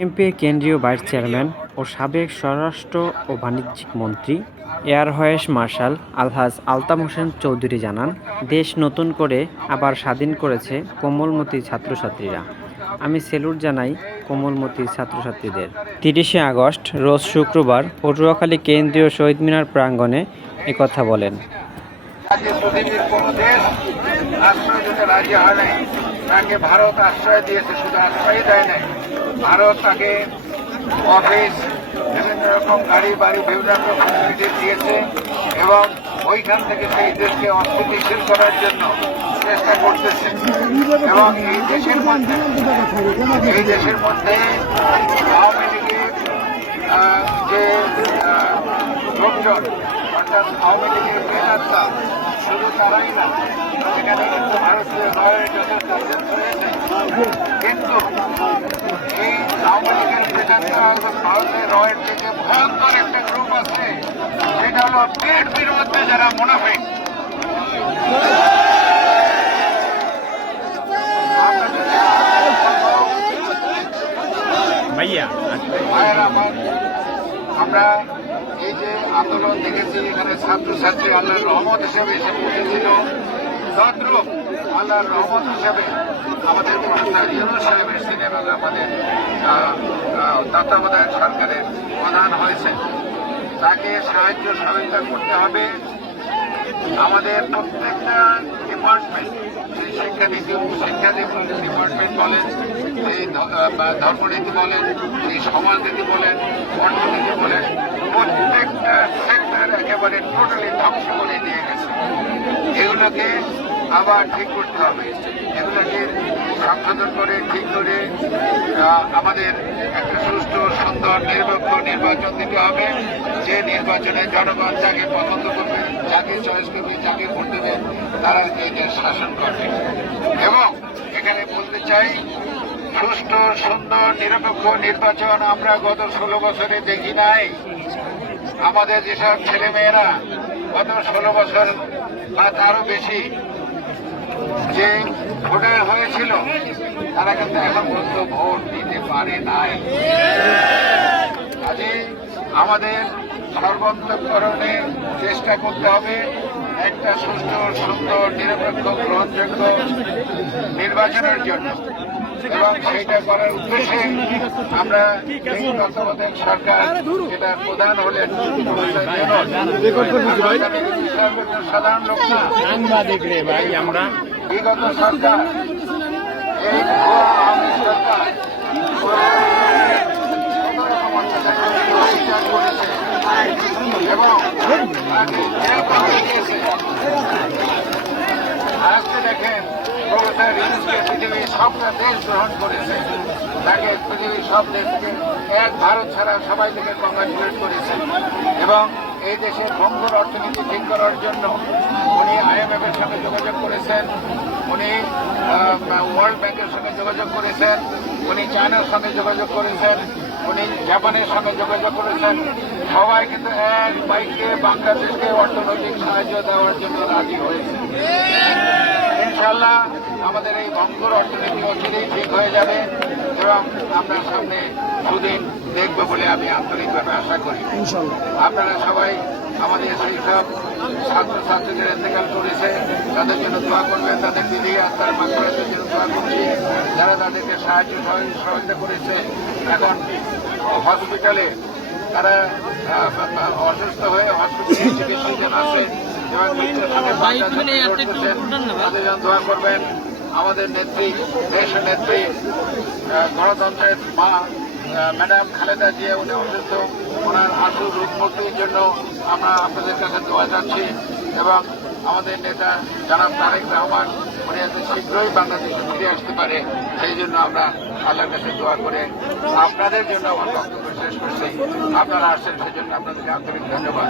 বিএনপির কেন্দ্রীয় vice chairman ও সাবেক স্বরাষ্ট্র ও বাণিজ্যিক মন্ত্রী এয়ার ভাইস মার্শাল আলহাজ আলতাফ হোসেন চৌধুরী জানান, দেশ নতুন করে আবার স্বাধীন করেছে কোমলমতি ছাত্রছাত্রীরা। আমি স্যালুট জানাই কোমলমতি ছাত্রছাত্রীদের। 30শে আগস্ট রোজ শুক্রবার পটুয়াখালী কেন্দ্রীয় শহীদ মিনার প্রাঙ্গণে একথা বলেন। তাকে ভারত আশ্রয় দিয়েছে, শুধু আশ্রয় দেয় নাই, ভারত তাকে অফিস, বিভিন্ন রকম গাড়ি বাড়ি, বিভিন্ন রকম ফ্যাসিলিটি দিয়েছে এবং ওইখান থেকে সেই দেশকে অস্থিতিশীল করার জন্য চেষ্টা করতেছে। এবং এই দেশের মধ্যে আওয়ামী লীগের যে লোকজন, অর্থাৎ আওয়ামী লীগের নেতারা, শুধু তারাই না, সেখানে কিন্তু ভারতীয় রয়ের যথেষ্ট রয়েছে। কিন্তু এই আওয়ামী লীগের নেতারা ভারতের রয়ের থেকে ভয়ঙ্কর একটা গ্রুপ আছে, সেটা হলো বিএনপির মধ্যে যারা মুনাফিক। আমরা এই যে আন্দোলন দেখেছি, এখানে ছাত্রছাত্রী আল্লাহর রহমত হিসেবে এসে পৌঁছেছিল, তদ্রুপ আল্লাহর রহমত হিসেবে আমাদের প্রফেসর ইউনূস সাহেব এসেছেন এবং আমাদের তত্ত্বাবধায়ক সরকারের প্রধান হয়েছে। তাকে সাহায্য সহযোগিতা করতে হবে। আমাদের প্রত্যেকটা ডিপার্টমেন্ট, শিক্ষানীতি ডিপার্টমেন্ট বলেন, এই ধর্মনীতি বলেন, এই সমাজনীতি বলেন, অর্থনীতি বলেন, প্রত্যেকটা সেক্টর একেবারে টোটালি ধ্বংস করে দিয়ে গেছে। এগুলোকে আবার ঠিক করতে হবে, এগুলোকে সংশোধন করে ঠিক করে আমাদের একটা সুষ্ঠু, সুন্দর, নিরপেক্ষ নির্বাচন দিতে হবে। যে নির্বাচনে জনগণ যাকে পছন্দ করবে, যাকে চয়েস করবে, যাকে ভোট দেবে, তারা এই দেশ শাসন করবে। এবং এখানে বলতে চাই, সুষ্ঠু, সুন্দর, নিরপেক্ষ নির্বাচন আমরা গত 16 বছরে দেখি নাই। আমাদের যেসব ছেলেমেয়েরা গত 16 বছর বা তারও বেশি যে ভোটার হয়েছিল, তারা কিন্তু এখন পর্যন্ত ভোট দিতে পারে নাই। কাজে আমাদের সর্বান্তকরণে চেষ্টা করতে হবে একটা সুষ্ঠু, সুন্দর, নিরপেক্ষ, গ্রহণযোগ্য নির্বাচনের জন্য। এবং সেইটা করার উদ্দেশ্যে আমরা এই তত্ত্বাবধায়ক সরকার, যেটা প্রধান হলেন সাধারণ লোক না, আমরা বিগত সরকার, এই আওয়ামী সরকার করেছে এবং আজকে দেখেন পৃথিবীর সবটা দেশ গ্রহণ করেছে, তাকে পৃথিবীর সব দেশকে এক ভারত ছাড়া সবাই থেকে কংগ্রাচুলেট করেছে। এবং এই দেশের ভঙ্গুর অর্থনীতি ঠিক করার জন্য উনি IMF এর সঙ্গে যোগাযোগ করেছেন, উনি ওয়ার্ল্ড ব্যাংকের সঙ্গে যোগাযোগ করেছেন, উনি চায়নার সঙ্গে যোগাযোগ করেছেন, উনি জাপানের সঙ্গে যোগাযোগ করেছেন। সবাই কিন্তু এক বাইকে বাংলাদেশকে অর্থনৈতিক সাহায্য দেওয়ার জন্য রাজি হয়েছে। ইনশাল্লাহ আমাদের এই ভঙ্গুর অর্থনীতি অচিরেই ঠিক হয়ে যাবে এবং আমরা সামনে সুদিন দেখবো বলে আমি আন্তরিকভাবে আশা করি। আপনারা সবাই আমাদের সেই সব ছাত্রছাত্রীদের ইন্তেকাল করেছে, তাদের জন্য দোয়া করবেন, তাদের বিধি আত্মার মাকফিরাতের জন্য দোয়া করছি। যারা তাদেরকে সাহায্য সহযোগিতা করেছে, এখন হসপিটালে তারা অসুস্থ হয়ে হসপিটালে চিকিৎসাধীন আছে এবং তাদের জন্য দোয়া করবেন। আমাদের নেত্রী, দেশ নেত্রী, গণতন্ত্রের মা ম্যাডাম খালেদা জিয়া, উনি অসুস্থ, ওনার আশু রোগ মুক্তির জন্য আমরা আপনাদের কাছে দোয়া চাচ্ছি। এবং আমাদের নেতা জনাব তারেক রহমান, উনি এত শীঘ্রই বাংলাদেশে ফিরে আসতে পারে, সেই জন্য আমরা আল্লাহর কাছে দোয়া করে আপনাদের জন্য আমার বক্তব্য শেষ করছি। আপনারা আসছেন, সেজন্য আপনাদেরকে আন্তরিক ধন্যবাদ।